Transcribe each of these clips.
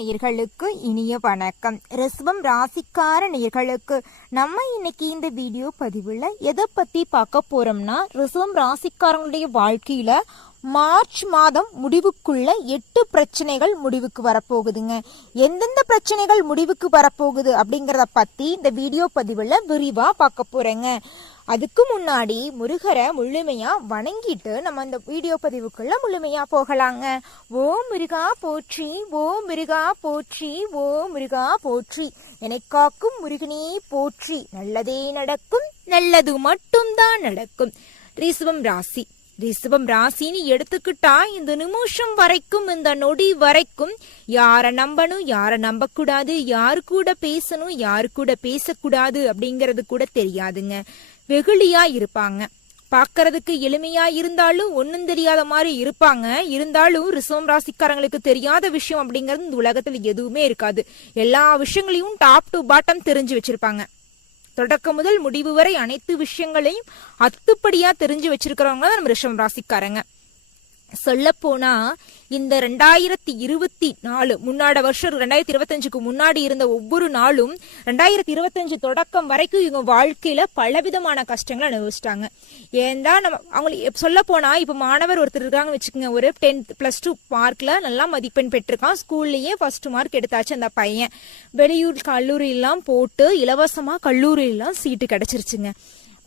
நேயர்களுக்கு இனிய வணக்கம். ரிசவம் ராசிக்கார நேயர்களுக்கு நம்ம இன்னைக்கு இந்த வீடியோ பதிவுல எதை பத்தி பார்க்க போறோம்னா ரிசவம் ராசிக்காரங்களுடைய வாழ்க்கையில மார்ச் மாதம் முடிவுக்குள்ள எட்டு பிரச்சனைகள் முடிவுக்கு வரப்போகுதுங்க. எந்தெந்த பிரச்சனைகள் முடிவுக்கு வரப்போகுது அப்படிங்கறத பத்தி இந்த வீடியோ பதிவுல விரிவா பார்க்க போறேங்க. அதுக்கு முன்னாடி முருகரை முழுமையா வணங்கிட்டு நம்ம அந்த வீடியோ பதிவுக்குள்ள முழுமையா போகலாங்க. ஓ முருகா போற்றி ஓ முருகா போற்றி ஓ முருகா போற்றி. என்னை காக்கும் முருகனே போற்றி. நல்லதே நடக்கும் நல்லது மட்டும்தான் நடக்கும். ரிசவம் ராசி. ரிசவம் ராசின்னு எடுத்துக்கிட்டா இந்த நிமிஷம் வரைக்கும் இந்த நொடி வரைக்கும் யார நம்பணும் யார நம்ப கூடாது யாரு கூட பேசணும் யாரு கூட பேசக்கூடாது அப்படிங்கறது கூட தெரியாதுங்க. வெகுளியா இருப்பாங்க. பார்க்கறதுக்கு எளிமையா இருந்தாலும் ஒன்னும் தெரியாத மாதிரி இருப்பாங்க. இருந்தாலும் ரிசவம் ராசிக்காரங்களுக்கு தெரியாத விஷயம் அப்படிங்கிறது இந்த உலகத்துல எதுவுமே இருக்காது. எல்லா விஷயங்களையும் டாப் டு பாட்டம் தெரிஞ்சு வச்சிருப்பாங்க. தொடக்கம் முதல் முடிவு வரை அனைத்து விஷயங்களையும் அத்துப்படியா தெரிஞ்சு வச்சிருக்கிறவங்க தான் நம்ம ரிஷம் ராசிக்காரங்க. சொல்ல போனா இந்த ரெண்டாயிரத்தி இருபத்தி நாலு முன்னாட வருஷம் ரெண்டாயிரத்தி இருபத்தஞ்சுக்கு முன்னாடி இருந்த ஒவ்வொரு நாளும் ரெண்டாயிரத்தி இருபத்தஞ்சு தொடக்கம் வரைக்கும் இவங்க வாழ்க்கையில பலவிதமான கஷ்டங்களை அனுபவிச்சிட்டாங்க. தான் நம்ம அவங்களுக்கு சொல்ல போனா இப்ப மாணவர் ஒருத்தர் இருக்காங்க வச்சுக்கோங்க ஒரு டென்த் பிளஸ் டூ மார்க்ல நல்லா மதிப்பெண் பெற்றிருக்கான். ஸ்கூல்லயே ஃபர்ஸ்ட் மார்க் எடுத்தாச்சு அந்த பையன். வெளியூர் கல்லூரியெல்லாம் போட்டு இலவசமா கல்லூரியெல்லாம் சீட்டு கிடைச்சிருச்சுங்க.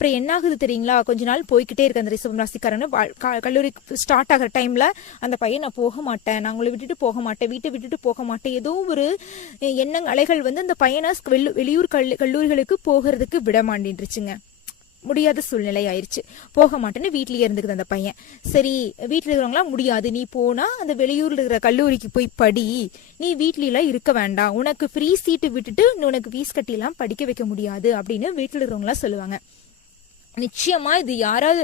அப்புறம் என்ன ஆகுது தெரியுங்களா? கொஞ்ச நாள் போய்கிட்டே இருக்கு அந்த ரிஷபம் ராசிக்காரன். கல்லூரி ஸ்டார்ட் ஆகிற டைம்ல அந்த பையன் நான் போக மாட்டேன். நான் உங்களை விட்டுட்டு போக மாட்டேன். வீட்டை விட்டுட்டு போக மாட்டேன். ஏதோ ஒரு எண்ணங் அலைகள் வந்து அந்த பையனை வெள்ளு- வெளியூர் கல்லு- கல்லூரிகளுக்கு போகிறதுக்கு விட மாட்டேன்ருச்சுங்க முடியாத சூழ்நிலை ஆயிடுச்சு போக மாட்டேன்னு வீட்லயே இருந்துக்குது அந்த பையன். சரி வீட்டில் இருக்கிறவங்களாம் முடியாது. நீ போனா அந்த வெளியூர்ல இருக்கிற கல்லூரிக்கு போய் படி. நீ வீட்ல இருக்க வேண்டாம். உனக்கு ஃப்ரீ சீட்டு விட்டுட்டு உனக்கு ஃபீஸ் கட்டி எல்லாம் படிக்க வைக்க முடியாது அப்படின்னு வீட்டில் இருக்கிறவங்களாம் சொல்லுவாங்க. நிச்சயமா இது யாராவது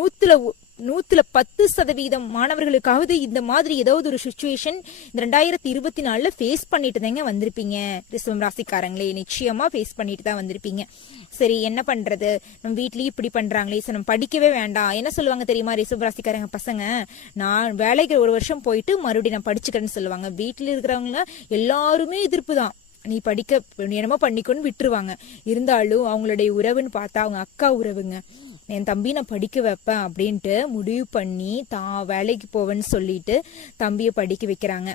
நூத்துல நூத்துல பத்து சதவீதம் மாணவர்களுக்காவது இந்த மாதிரி ஏதாவது ஒரு சுச்சுவேஷன் இந்த ரெண்டாயிரத்தி இருபத்தி நாலுல ஃபேஸ் பண்ணிட்டு தாங்க வந்திருப்பீங்க. ரிசவம் ராசிக்காரங்களே நிச்சயமா ஃபேஸ் பண்ணிட்டு தான் வந்திருப்பீங்க. சரி என்ன பண்றது? நம்ம வீட்லயும் இப்படி பண்றாங்களே சரி நம்ம படிக்கவே வேண்டாம். என்ன சொல்லுவாங்க தெரியுமா ரிசவம் ராசிக்காரங்க பசங்க? நான் வேலைக்கு ஒரு வருஷம் போயிட்டு மறுபடியும் நான் படிச்சுக்கிறேன்னு சொல்லுவாங்க. வீட்டுல இருக்கிறவங்க எல்லாருமே எதிர்ப்பு தான். நீ படிக்க நீ என்னமோ பண்ணிக்கோன்னு விட்டுருவாங்க. இருந்தாலும் அவங்களுடைய உறவுன்னு பார்த்தா அவங்க அக்கா உறவுங்க. என் தம்பி நான் படிக்க வைப்பேன் அப்படின்ட்டு முடிவு பண்ணி தான் வேலைக்கு போவேன்னு சொல்லிட்டு தம்பியை படிக்க வைக்கிறாங்க.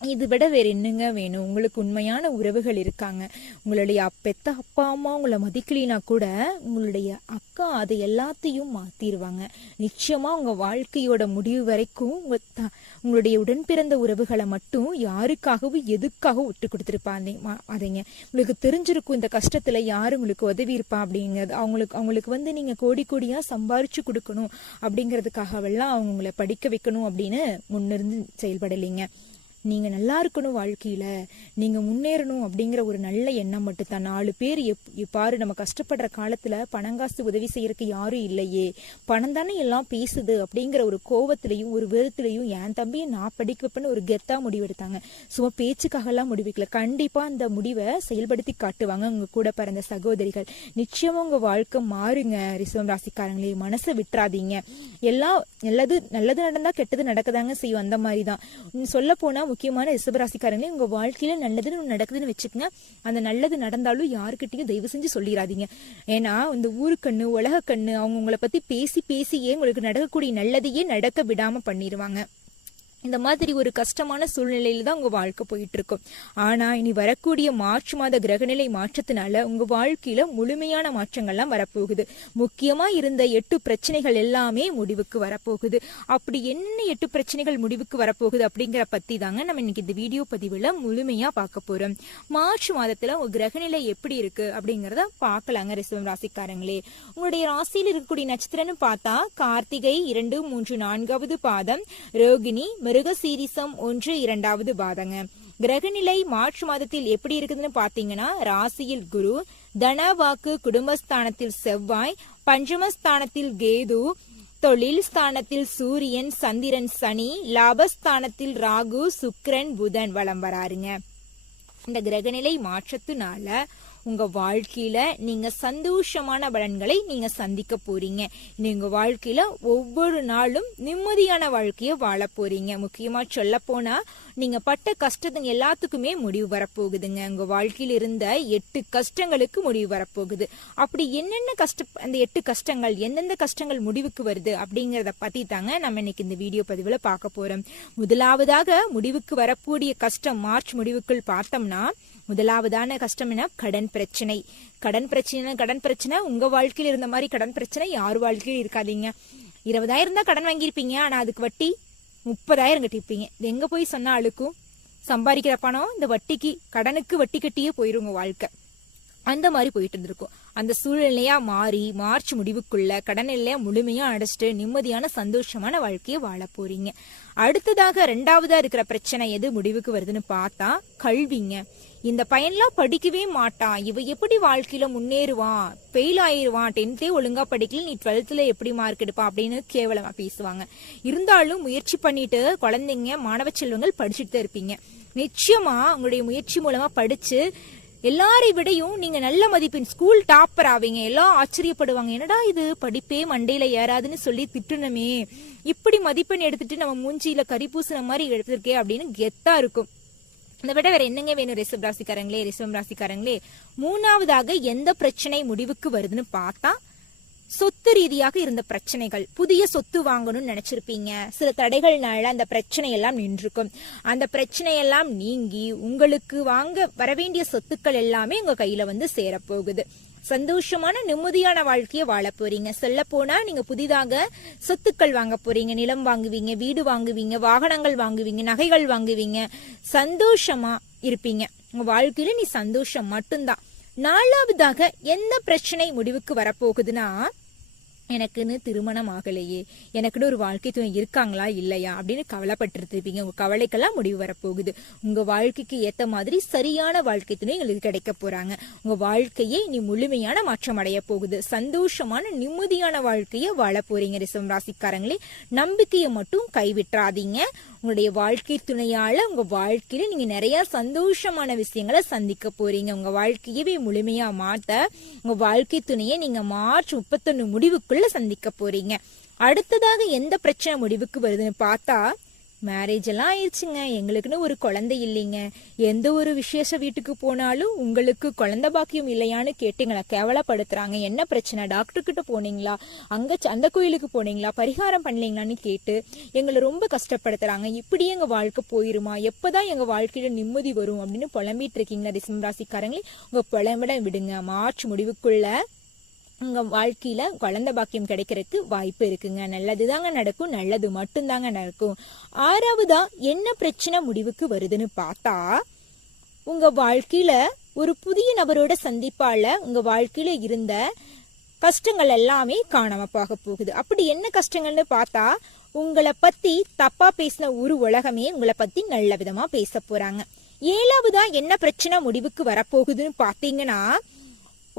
இது விட வேற என்னங்க வேணும்? உங்களுக்கு உண்மையான உறவுகள் இருக்காங்க. உங்களுடைய பெத்த அப்பா அம்மா உங்களை மதிக்கலினா கூட உங்களுடைய அக்கா அதை எல்லாத்தையும் மாத்திருவாங்க. நிச்சயமா உங்க வாழ்க்கையோட முடிவு வரைக்கும் உங்க உங்களுடைய உடன் பிறந்த உறவுகளை மட்டும் யாருக்காகவும் எதுக்காகவும் விட்டு கொடுத்துருப்பாங்க. அதைங்க. உங்களுக்கு தெரிஞ்சிருக்கும் இந்த கஷ்டத்துல யாரு உங்களுக்கு உதவி இருப்பா அப்படிங்கிறது. அவங்களுக்கு அவங்களுக்கு வந்து நீங்க கோடி கோடியா சம்பாரிச்சு கொடுக்கணும் அப்படிங்கிறதுக்காகவெல்லாம் அவங்க உங்களை படிக்க வைக்கணும் அப்படின்னு முன்னிருந்து செயல்படலைங்க. நீங்கள் நல்லா இருக்கணும் வாழ்க்கையில். நீங்கள் முன்னேறணும் அப்படிங்கிற ஒரு நல்ல எண்ணம் மட்டும் தான் நாலு பேர் எப் பாரு நம்ம கஷ்டப்படுற காலத்தில் பணங்காசு உதவி செய்யறதுக்கு யாரும் இல்லையே. பணம் தானே எல்லாம் பேசுது அப்படிங்கிற ஒரு கோவத்திலையும் ஒரு விதத்துலையும் என் தம்பியை நான் படிக்க வைப்பேன்னு ஒரு கெத்தாக முடிவெடுத்தாங்க. சும்மா பேச்சுக்காகலாம் முடிவிக்கல. கண்டிப்பாக அந்த முடிவை செயல்படுத்தி காட்டுவாங்க உங்கள் கூட பிறந்த சகோதரிகள். நிச்சயமாக உங்கள் வாழ்க்கை மாறுங்க ரிசவம் ராசிக்காரங்களே. மனசை விட்டுறாதீங்க. எல்லாம் நல்லது நல்லது நடந்தால் கெட்டது நடக்கதாங்க செய்யும். அந்த மாதிரி தான் சொல்ல போனால் முக்கியமான ரிசபராசிக்காரங்களே உங்க வாழ்க்கையில நல்லதுன்னு ஒண்ணு நடக்குதுன்னு வச்சுக்கோங்க. அந்த நல்லது நடந்தாலும் யாருக்கிட்டையும் தயவு செஞ்சு சொல்லிடாதீங்க ஏன்னா இந்த ஊருக்கண்ணு உலக கண்ணு அவங்க உங்களை பத்தி பேசி பேசியே உங்களுக்கு நடக்கக்கூடிய நல்லதையே நடக்க விடாம பண்ணிடுவாங்க இந்த மாதிரி ஒரு கஷ்டமான சூழ்நிலையில தான் உங்க வாழ்க்கை போயிட்டு இருக்கும் ஆனா இனி வரக்கூடிய மார்ச் மாத கிரகநிலை மாற்றத்தினால உங்க வாழ்க்கையில முழுமையான மாற்றங்கள்லாம் வரப்போகுது. முக்கியமா இருந்த எட்டு பிரச்சனைகள் எல்லாமே முடிவுக்கு வரப்போகுது. அப்படி என்ன எட்டு பிரச்சனைகள் முடிவுக்கு வரப்போகுது அப்படிங்கிற பத்தி தாங்க நம்ம இன்னைக்கு இந்த வீடியோ பதிவுல முழுமையா பார்க்க போறோம். மார்ச் மாதத்துல உங்க கிரகநிலை எப்படி இருக்கு அப்படிங்கறத பார்க்கலாங்க ரிசவம் ராசிக்காரங்களே. உங்களுடைய ராசியில் இருக்கக்கூடிய நட்சத்திரம்னு பார்த்தா கார்த்திகை இரண்டு மூன்று நான்காவது பாதம் ரோகிணி மிருகசீரிசம் ஒன்று இரண்டாவது பாதங்க. கிரகநிலை மார்ச் மாதத்தில் எப்படி இருக்குதுன்னு பாத்தீங்கன்னா ராசியில் குரு தனவாக்கு குடும்பஸ்தானத்தில் செவ்வாய் பஞ்சமஸ்தானத்தில் கேது தொழில் ஸ்தானத்தில் சூரியன் சந்திரன் சனி லாபஸ்தானத்தில் ராகு சுக்கிரன் புதன் வலம் வராருங்க. இந்த கிரகநிலை மாற்றத்தினால உங்க வாழ்க்கையில நீங்க சந்தோஷமான பலன்களை நீங்க சந்திக்க போறீங்க. நீங்க வாழ்க்கையில ஒவ்வொரு நாளும் நிம்மதியான வாழ்க்கையை வாழ போறீங்க. முக்கியமா சொல்ல போனா நீங்க பட்ட கஷ்டத்துங்க எல்லாத்துக்குமே முடிவு வரப்போகுதுங்க. உங்க வாழ்க்கையில இருந்த எட்டு கஷ்டங்களுக்கு முடிவு வரப்போகுது. அப்படி என்னென்ன கஷ்ட அந்த எட்டு கஷ்டங்கள் எந்தெந்த கஷ்டங்கள் முடிவுக்கு வருது அப்படிங்கறத பத்தி தாங்க நம்ம இன்னைக்கு இந்த வீடியோ பதிவுல பார்க்க போறோம். முதலாவதாக முடிவுக்கு வரக்கூடிய கஷ்டம் மார்ச் முடிவுக்குள் பார்த்தோம்னா முதலாவதான கஷ்டம் என்ன கடன் பிரச்சனை. கடன் பிரச்சனை கடன் பிரச்சனை உங்க வாழ்க்கையில் இருந்த மாதிரி கடன் பிரச்சனை யார் வாழ்க்கையில் இருக்காதீங்க. இருபதாயிரம் தான் கடன் வாங்கியிருப்பீங்க ஆனா அதுக்கு வட்டி முப்பதாயிரம் கட்டியிருப்பீங்க. இது எங்க போய் சொன்னா அழுக்கும்? சம்பாதிக்கிற பணம் இந்த வட்டிக்கு கடனுக்கு வட்டி கட்டியே போயிரும் உங்க வாழ்க்கை. அந்த மாதிரி போயிட்டு இருந்திருக்கும். அந்த சூழ்நிலையா மாறி மார்ச் முடிவுக்குள்ள கடன் இல்லையா முழுமையா அடைச்சிட்டு நிம்மதியான சந்தோஷமான வாழ்க்கையை வாழ போறீங்க. அடுத்ததாக ரெண்டாவதா இருக்கிற பிரச்சனை எது முடிவுக்கு வருதுன்னு பார்த்தா கல்விங்க. இந்த பையன்லாம் படிக்கவே மாட்டான். இவ எப்படி வாழ்க்கையில முன்னேறுவான் ஃபெயில் ஆயிடுவான் டென்த்தே ஒழுங்கா படிக்கல நீ டுவெல்த்ல எப்படி மார்க் எடுப்பான் அப்படின்னு கேவலமா பேசுவாங்க. இருந்தாலும் முயற்சி பண்ணிட்டு குழந்தைங்க மாணவ செல்வங்கள் படிச்சுட்டு தான் இருப்பீங்க. நிச்சயமா உங்களுடைய முயற்சி மூலமா படிச்சு எல்லாரை விடையும் நீங்க நல்ல மதிப்பெண் ஸ்கூல் டாப்பர் ஆவீங்க. எல்லாம் ஆச்சரியப்படுவாங்க. என்னடா இது? படிப்பே மண்டையில ஏறாதுன்னு சொல்லி திட்டுனமே. இப்படி மதிப்பெண் எடுத்துட்டு நம்ம மூஞ்சியில கறி பூசின மாதிரி எடுத்திருக்கே அப்படின்னு கெத்தா இருக்கும். இந்த விட வேற என்னங்க வேணும் ரிசம் ராசிக்காரங்களே ரிசவம் ராசிக்காரங்களே? மூணாவதாக எந்த பிரச்சனை முடிவுக்கு வருதுன்னு பார்த்தா சொத்து ரீதியாக இருந்த பிரச்சனைகள். புதிய சொத்து வாங்கணும்னு நினைச்சிருப்பீங்க. சில தடைகள்னால அந்த பிரச்சனை எல்லாம் நின்றுக்கும். அந்த பிரச்சனையெல்லாம் நீங்கி உங்களுக்கு வாங்க வரவேண்டிய சொத்துக்கள் எல்லாமே உங்க கையில வந்து சேரப்போகுது. சந்தோஷமான நிம்மதியான வாழ்க்கையை வாழ போறீங்க. சொல்ல போனா நீங்க புதிதாக சொத்துக்கள் வாங்க போறீங்க. நிலம் வாங்குவீங்க வீடு வாங்குவீங்க வாகனங்கள் வாங்குவீங்க நகைகள் வாங்குவீங்க. சந்தோஷமா இருப்பீங்க. உங்க வாழ்க்கையில நீ சந்தோஷம் மட்டும்தான். நாலாவதாக எந்த பிரச்சனை முடிவுக்கு வரப்போகுதுன்னா எனக்குன்னு திருமணம் ஆகலையே எனக்குன்னு ஒரு வாழ்க்கை துணை இருக்காங்களா இல்லையா அப்படின்னு கவலைப்பட்டிருப்பீங்க உங்கள் கவலைக்கெல்லாம் முடிவு வரப்போகுது. உங்கள் வாழ்க்கைக்கு ஏற்ற மாதிரி சரியான வாழ்க்கை துணை உங்களுக்கு கிடைக்க போகிறாங்க உங்கள் வாழ்க்கையே இனி முழுமையான மாற்றம் அடைய போகுது. சந்தோஷமான நிம்மதியான வாழ்க்கையை வாழ போகிறீங்க ரிசம் ராசிக்காரங்களே. நம்பிக்கையை மட்டும் கைவிட்டுறாதீங்க. உங்களுடைய வாழ்க்கை துணையால உங்க வாழ்க்கையில நீங்க நிறைய சந்தோஷமான விஷயங்களை சந்திக்க போறீங்க. உங்க வாழ்க்கையவே முழுமையா மாற்ற உங்க வாழ்க்கை துணையை நீங்க மார்ச் முப்பத்தொன்னு முடிவுக்குள்ள சந்திக்க போறீங்க. அடுத்ததாக எந்த பிரச்சனை முடிவுக்கு வருதுன்னு பார்த்தா மேரேஜ் எல்லாம் ஆயிடுச்சுங்க. எங்களுக்குன்னு ஒரு குழந்தை இல்லைங்க. எந்த ஒரு விசேஷ வீட்டுக்கு போனாலும் உங்களுக்கு குழந்தை பாக்கியம் இல்லையான்னு கேட்டுங்களா? கேவலப்படுத்துறாங்க. என்ன பிரச்சனை? டாக்டர் கிட்ட போனீங்களா? அங்க அந்த கோயிலுக்கு போனீங்களா? பரிகாரம் பண்ணலீங்களான்னு கேட்டு எங்களை ரொம்ப கஷ்டப்படுத்துறாங்க. இப்படி எங்க வாழ்க்கை போயிருமா? எப்பதான் எங்க வாழ்க்கையில நிம்மதி வரும் அப்படின்னு புலம்பிட்டு இருக்கீங்களா? ரிசம் ராசிக்காரங்களே உங்க புலம்பிட விடுங்க. மார்ச் முடிவுக்குள்ள உங்கள் வாழ்க்கையில் குழந்த பாக்கியம் கிடைக்கிறதுக்கு வாய்ப்பு இருக்குங்க. நல்லதுதாங்க நடக்கும் நல்லது மட்டும்தாங்க நடக்கும். ஆறாவதா என்ன பிரச்சனை முடிவுக்கு வருதுன்னு பார்த்தா உங்கள் வாழ்க்கையில் ஒரு புதிய நபரோட சந்திப்பால் உங்கள் வாழ்க்கையில் இருந்த கஷ்டங்கள் எல்லாமே காணாம போக போகுது. அப்படி என்ன கஷ்டங்கள்னு பார்த்தா உங்களை பத்தி தப்பா பேசின ஒரு உலகமே உங்களை பத்தி நல்ல விதமா பேச போறாங்க. ஏழாவதா என்ன பிரச்சனை முடிவுக்கு வரப்போகுதுன்னு பாத்தீங்கன்னா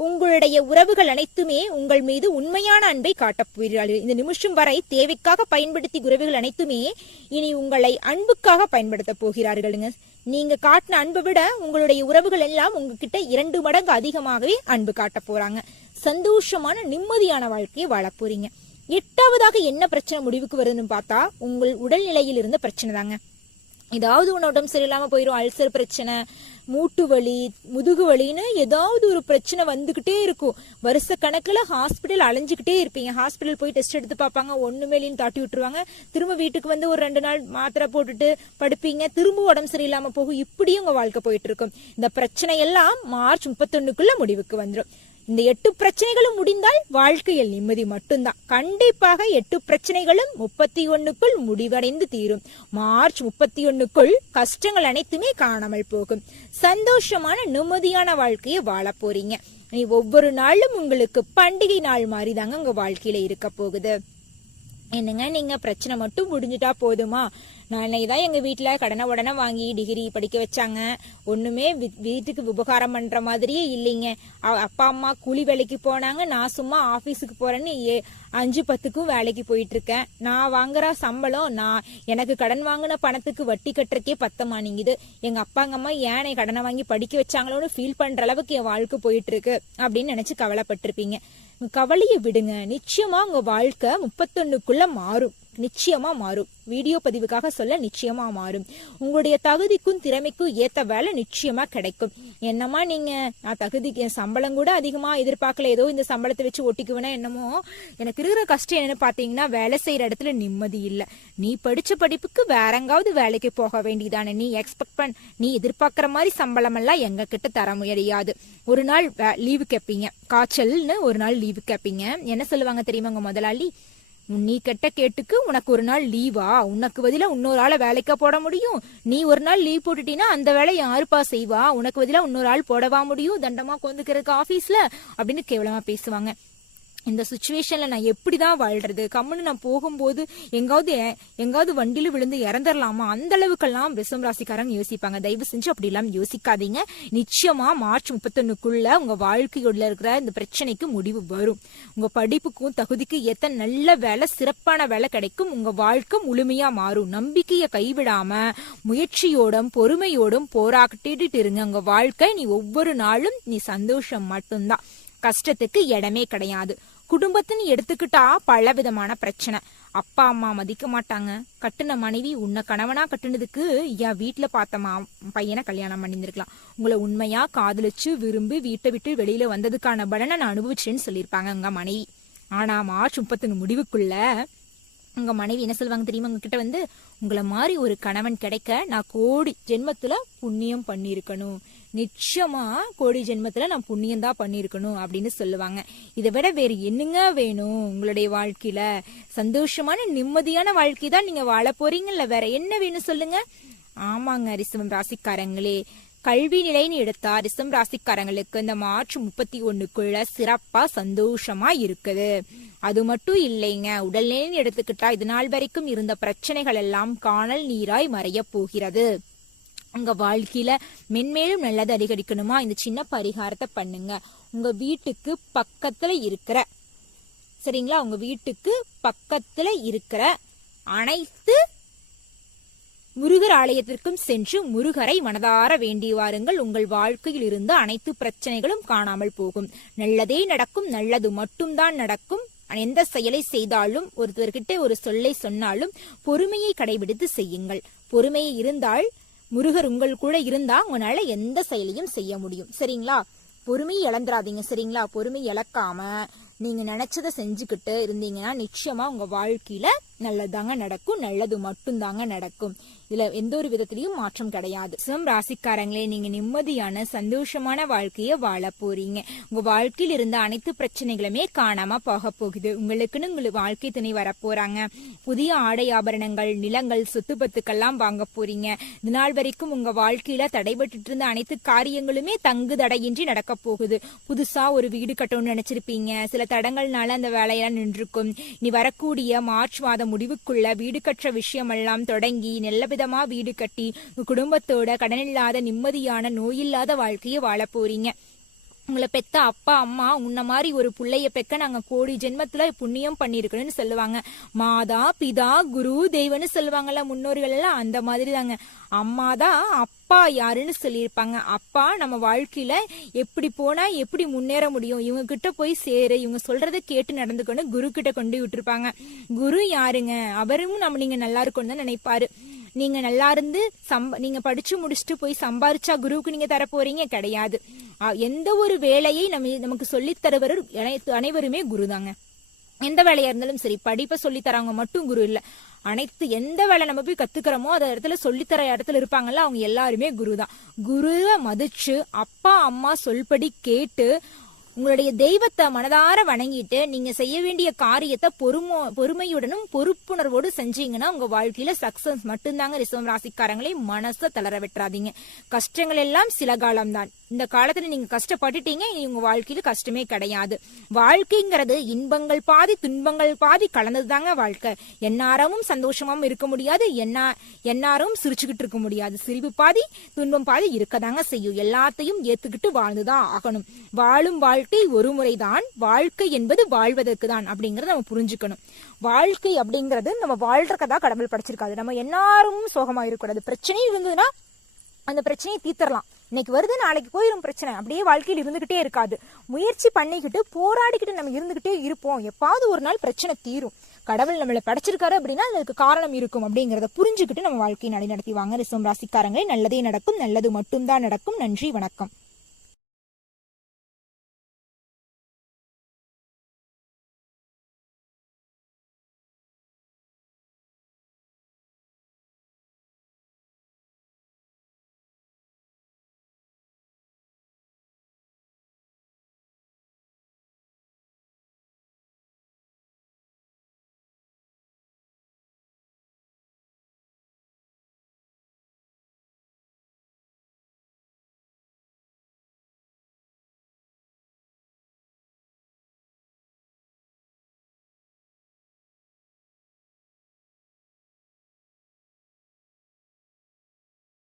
உங்களுடைய உறவுகள் அனைத்துமே உங்கள் மீது உண்மையான அன்பை காட்டப் போகிறார்கள் இந்த நிமிஷம் வரை தேவைக்காக பயன்படுத்தி உறவுகள் அனைத்துமே இனி உங்களை அன்புக்காக பயன்படுத்த போகிறார்களுங்க. நீங்க காட்டின அன்பை விட உங்களுடைய உறவுகள் எல்லாம் உங்ககிட்ட இரண்டு மடங்கு அதிகமாகவே அன்பு காட்ட போறாங்க. சந்தோஷமான நிம்மதியான வாழ்க்கையை வாழ போறீங்க. எட்டாவதாக என்ன பிரச்சனை முடிவுக்கு வருதுன்னு பார்த்தா உங்கள் உடல்நிலையில் இருந்த பிரச்சனை தாங்க ஏதாவது ஒன்று உடம்பு சரியில்லாமல் போயிடும் அல்சர் பிரச்சனை மூட்டு வலி முதுகு வலின்னு ஏதாவது ஒரு பிரச்சனை வந்துக்கிட்டே இருக்கும். வருஷ கணக்கில் ஹாஸ்பிட்டல் அலைஞ்சிக்கிட்டே இருப்பீங்க. ஹாஸ்பிட்டல் போய் டெஸ்ட் எடுத்து பார்ப்பாங்க. ஒன்றுமே இல்லைன்னு தாட்டி விட்டுருவாங்க. திரும்ப வீட்டுக்கு வந்து ஒரு ரெண்டு நாள் மாத்திரை போட்டுட்டு படுப்பீங்க. திரும்ப உடம்பு சரியில்லாமல் போகும். இப்படியும் உங்கள் வாழ்க்கை போயிட்டு இருக்கும். இந்த பிரச்சனையெல்லாம் மார்ச் முப்பத்தொன்னுக்குள்ள முடிவுக்கு வந்துடும் இந்த எட்டு பிரச்சனைகளும் முடிந்தால் வாழ்க்கையில் நிம்மதி மட்டும்தான். கண்டிப்பாக எட்டு பிரச்சனைகளும் முப்பத்தி ஒண்ணுக்குள் முடிவடைந்து தீரும். மார்ச் முப்பத்தி ஒண்ணுக்குள் கஷ்டங்கள் அனைத்துமே காணாமல் போகும். சந்தோஷமான நிம்மதியான வாழ்க்கையை வாழ போறீங்க. நீ ஒவ்வொரு நாளும் உங்களுக்கு பண்டிகை நாள் மாதிரி தாங்க உங்க வாழ்க்கையில இருக்க போகுது. என்னங்க நீங்க? பிரச்சனை மட்டும் முடிஞ்சுட்டா போதுமா? நான் தான் எங்க வீட்டுல கடனை உடனே வாங்கி டிகிரி படிக்க வச்சாங்க. ஒண்ணுமே வீட்டுக்கு உபகாரம் பண்ற மாதிரியே இல்லைங்க. அப்பா அம்மா கூலி வேலைக்கு போனாங்க. நான் சும்மா ஆபீஸுக்கு போறேன்னு ஏ- அஞ்சு பத்துக்கும் வேலைக்கு போயிட்டு இருக்கேன் நான் வாங்குற சம்பளம் நான் எனக்கு கடன் வாங்கின பணத்துக்கு வட்டி கட்டுறக்கே பத்தமானிங்குது மாட்டேங்குது எங்க அப்பாங்க அம்மா ஏன் கடனை வாங்கி படிக்க வச்சாங்களோன்னு ஃபீல் பண்ற அளவுக்கு என் வாழ்க்கை போயிட்டு இருக்கு அப்படின்னு நினைச்சு கவலைப்பட்டிருப்பீங்க. கவலையை விடுங்க. நிச்சயமா உங்க வாழ்க்கை முப்பத்தொன்னுக்குள்ள மாறும். நிச்சயமா மாறும். வீடியோ பதிவுக்காக சொல்ல நிச்சயமா மாறும். உங்களுடைய தகுதிக்கும் திறமைக்கும் ஏத்த வேலை நிச்சயமா கிடைக்கும். என்னமா நீங்க? நான் தகுதிக்கு என் சம்பளம் கூட அதிகமா எதிர்பார்க்கல. ஏதோ இந்த சம்பளத்தை வச்சு ஒட்டிக்குவேனா என்னமோ? எனக்கு இருக்கிற கஷ்டம் என்னன்னு பாத்தீங்கன்னா வேலை செய்யற இடத்துல நிம்மதி இல்ல. நீ படிச்ச படிப்புக்கு வேற எங்காவது வேலைக்கு போக வேண்டியதானே. நீ எக்ஸ்பெக்ட் பண் நீ எதிர்பார்க்கிற மாதிரி சம்பளம் எல்லாம் எங்க கிட்ட தர முடியாது. ஒரு நாள் லீவு கேட்பீங்க காய்ச்சல்னு ஒரு நாள் லீவு கேட்பீங்க என்ன சொல்லுவாங்க தெரியுமாங்க முதலாளி? நீ கெட்ட கேட்டுக்கு உனக்கு ஒரு நாள் லீவா உனக்கு பதிலா இன்னொரு ஆளை வேலைக்கா போட முடியும்? நீ ஒரு நாள் லீவ் போட்டுட்டீன்னா அந்த வேலை யாருப்பா செய்வா? உனக்கு பதிலா இன்னொரு ஆள் போடவா முடியும்? தண்டமா கொந்துக்கிறதுக்கு ஆபீஸ்ல அப்படின்னு கேவலமா பேசுவாங்க. இந்த சுச்சுவேஷனில் நான் எப்படி தான் வாழ்றது? கம்முன்னு நான் போகும்போது எங்காவது எங்காவது வண்டியில விழுந்து இறந்துடலாமா அந்த அளவுக்கெல்லாம் ரிசம் ராசிக்காரங்க யோசிப்பாங்க. தயவு செஞ்சு அப்படி யோசிக்காதீங்க. நிச்சயமாக மார்ச் முப்பத்தொன்னுக்குள்ள உங்கள் வாழ்க்கையுள்ள இருக்கிற இந்த பிரச்சனைக்கு முடிவு வரும். உங்கள் படிப்புக்கும் தகுதிக்கு எத்தனை நல்ல வேலை சிறப்பான வேலை கிடைக்கும். உங்கள் வாழ்க்கை முழுமையாக மாறும். நம்பிக்கையை கைவிடாமல் முயற்சியோடும் பொறுமையோடும் போராட்டிட்டு இருங்க. உங்கள் வாழ்க்கை நீ ஒவ்வொரு நாளும் நீ சந்தோஷம் மட்டும்தான். கஷ்டத்துக்கு இடமே கிடையாது. குடும்பத்தின்னு எடுத்துக்கிட்டா பல விதமான பிரச்சனை. அப்பா அம்மா மதிக்க மாட்டாங்க. கட்டுன மனைவி உன்னை கணவனா கட்டுனதுக்கு என் வீட்டுல பார்த்த மா பையனை கல்யாணம் பண்ணியிருந்திருக்கலாம். உங்களை உண்மையா காதலிச்சு விரும்பி வீட்டை விட்டு வெளியில வந்ததுக்கான பலனை நான் அனுபவிச்சேன்னு சொல்லியிருப்பாங்க உங்க மனைவி. ஆனா மார்ச் முப்பத்தொன்னு முடிவுக்குள்ள உங்க மனைவி என்ன சொல்லுவாங்க தெரியுமா? உங்ககிட்ட வந்து உங்களை மாதிரி ஒரு கணவன் கிடைக்க நான் கோடி ஜென்மத்துல புண்ணியம் பண்ணியிருக்கணும். நிச்சயமா கோடி ஜென்மத்துல நான் புண்ணியம் தான் பண்ணியிருக்கணும் அப்படின்னு சொல்லுவாங்க. இதை விட வேற என்னங்க வேணும் உங்களுடைய வாழ்க்கையில? சந்தோஷமான நிம்மதியான வாழ்க்கை தான் நீங்க வாழ போறீங்கல்ல வேற என்ன வேணும் சொல்லுங்க? ஆமாங்க ரிசவம் ராசிக்காரங்களே. கல்வி நிலைன்னு எடுத்தா ரிசம் ராசிக்காரங்களுக்கு இந்த மார்ச் முப்பத்தி ஒண்ணுக்குள்ள சிறப்பா சந்தோஷமா இருக்குது. அது மட்டும் இல்லைங்க உடல்நிலைன்னு எடுத்துக்கிட்டா இது நாள் வரைக்கும் இருந்த பிரச்சனைகள் எல்லாம் காணல் நீராய் மறைய போகிறது. உங்க வாழ்க்கையில மென்மேலும் நல்லது அதிகரிக்கணுமா? இந்த சின்ன பரிகாரத்தை பண்ணுங்க. உங்க வீட்டுக்கு பக்கத்துல இருக்கிற சரிங்களா? உங்க வீட்டுக்கு பக்கத்துல இருக்கிற அனைத்து முருகர் ஆலயத்திற்கும் சென்று முருகரை மனதார வேண்டி வாருங்கள். உங்கள் வாழ்க்கையில் இருந்து அனைத்து பிரச்சனைகளும் காணாமல் போகும். நல்லதே நடக்கும் நல்லது மட்டும்தான் நடக்கும். எந்த செயலை செய்தாலும் ஒருத்தர்கிட்ட ஒரு சொல்லை சொன்னாலும் பொறுமையை கடைபிடித்து செய்யுங்கள். பொறுமை இருந்தால் முருகர் உங்கள் கூட இருந்தா உங்களால எந்த செயலையும் செய்ய முடியும். சரிங்களா? பொறுமையை இழந்துராதீங்க சரிங்களா? பொறுமை இழக்காம நீங்க நினைச்சதை செஞ்சுக்கிட்டு இருந்தீங்கன்னா நிச்சயமா உங்க வாழ்க்கையில நல்லதாங்க நடக்கும் நல்லது மட்டும்தாங்க நடக்கும். இதுல எந்த ஒரு விதத்திலயும் மாற்றம் கிடையாது. சிவம் ராசிக்காரங்களே நீங்க நிம்மதியான சந்தோஷமான வாழ்க்கைய வாழ போறீங்க. உங்க வாழ்க்கையில் இருந்த அனைத்து பிரச்சனைகளுமே காணாம போக போகுது. உங்களுக்குன்னு உங்களுக்கு வாழ்க்கை துணை வரப்போறாங்க. புதிய ஆடை ஆபரணங்கள் நிலங்கள் சொத்து பத்துக்கெல்லாம் வாங்க போறீங்க. இதனால் வரைக்கும் உங்க வாழ்க்கையில தடைபட்டு இருந்த அனைத்து காரியங்களுமே தங்கு தடையின்றி நடக்க போகுது. புதுசா ஒரு வீடு கட்டணும்னு நினைச்சிருப்பீங்க. சில தடங்கள்னால அந்த வேலையெல்லாம் நின்றுக்கும். நீ வரக்கூடிய மார்ச் மாதம் முடிவுக்குள்ள வீடு கற்ற விஷயமெல்லாம் தொடங்கி நல்ல விதமா வீடு கட்டி குடும்பத்தோட கடனில்லாத நிம்மதியான நோயில்லாத வாழ்க்கையை வாழ போறீங்க. உங்களை பெத்த அப்பா அம்மா உன்ன மாதிரி ஒரு பிள்ளைய பெக்க நாங்க கோடி ஜென்மத்துல புண்ணியம் பண்ணிருக்கணும்னு சொல்லுவாங்க. மாதா பிதா குரு தெய்வம்னு சொல்லுவாங்கல்ல முன்னோர்கள் எல்லாம் அந்த மாதிரி தாங்க அம்மா தான் அப்பா யாருன்னு சொல்லியிருப்பாங்க. அப்பா நம்ம வாழ்க்கையில எப்படி போனா எப்படி முன்னேற முடியும்? இவங்க கிட்ட போய் சேரு இவங்க சொல்றதை கேட்டு நடந்துக்கணும் குரு கிட்ட கொண்டு விட்டுருப்பாங்க. குரு யாருங்க? அவரும் நம்ம நீங்க நல்லா இருக்கணும்னு தான் நினைப்பாரு. நீங்க நல்லா இருந்து சம்ப நீங்க படிச்சு முடிச்சுட்டு போய் சம்பாரிச்சா குருவுக்கு நீங்க தர போறீங்க? கிடையாது. எந்த ஒரு வேலையை நம்ம நமக்கு சொல்லித் தருவர் அனைத்து அனைவருமே குருதாங்க. எந்த வேலையா இருந்தாலும் சரி படிப்பை சொல்லித் தராங்க மட்டும் குரு இல்ல. அனைத்து எந்த வேலை நம்ம போய் கத்துக்கிறோமோ அந்த இடத்துல சொல்லித்தர இடத்துல இருப்பாங்கல்ல அவங்க எல்லாருமே குரு தான் குருவை மதிச்சு அப்பா அம்மா சொல்படி கேட்டு உங்களுடைய தெய்வத்தை மனதார வணங்கிட்டு நீங்க செய்ய வேண்டிய காரியத்தை பொறுமோ பொறுமையுடனும் பொறுப்புணர்வோடு செஞ்சீங்கன்னா உங்க வாழ்க்கையில சக்சஸ் மட்டும்தாங்க ரிசவம் ராசிக்காரங்களை மனசை தளர விட்டுறாதீங்க. கஷ்டங்கள் எல்லாம் சில காலம்தான். இந்த காலத்துல நீங்க கஷ்டப்பட்டுட்டீங்க இனி உங்க வாழ்க்கையில கஷ்டமே கிடையாது. வாழ்க்கைங்கிறது இன்பங்கள் பாதி துன்பங்கள் பாதி கலந்ததுதாங்க வாழ்க்கை. எந்நேரமும் சந்தோஷமாவும் இருக்க முடியாது என்ன எந்நேரமும் சிரிச்சுக்கிட்டு இருக்க முடியாது. சிரிப்பு பாதி துன்பம் பாதி இருக்கதாங்க செய்யும். எல்லாத்தையும் ஏத்துக்கிட்டு வாழ்ந்துதான் ஆகணும். வாழும் வாழ்க்கை ஒரு முறைதான். வாழ்க்கை என்பது வாழ்வதற்கு தான் அப்படிங்கறத நம்ம புரிஞ்சுக்கணும். வாழ்க்கை அப்படிங்கிறது நம்ம வாழ்றக்கதா கடவுள் படைச்சிருக்காது நம்ம எல்லாரும் சோகமா இருக்கக்கூடாது. பிரச்சனை இருந்ததுன்னா அந்த பிரச்சனையை தீர்த்தரலாம் இன்னைக்கு வருது நாளைக்கு போயிடும் பிரச்சனை. அப்படியே வாழ்க்கையில் இருந்துகிட்டே இருக்காது. முயற்சி பண்ணிக்கிட்டு போராடிக்கிட்டு நம்ம இருந்துகிட்டே இருப்போம். எப்பாவது ஒரு நாள் பிரச்சனை தீரும். கடவுள் நம்மளை படைச்சிருக்காரு அப்படின்னா அதுக்கு காரணம் இருக்கும் அப்படிங்கிறத புரிஞ்சுக்கிட்டு நம்ம வாழ்க்கையை நடத்தி வாங்க. ரிசம் ராசிக்காரங்களே நல்லதே நடக்கும் நல்லது மட்டும்தான் நடக்கும். நன்றி வணக்கம்.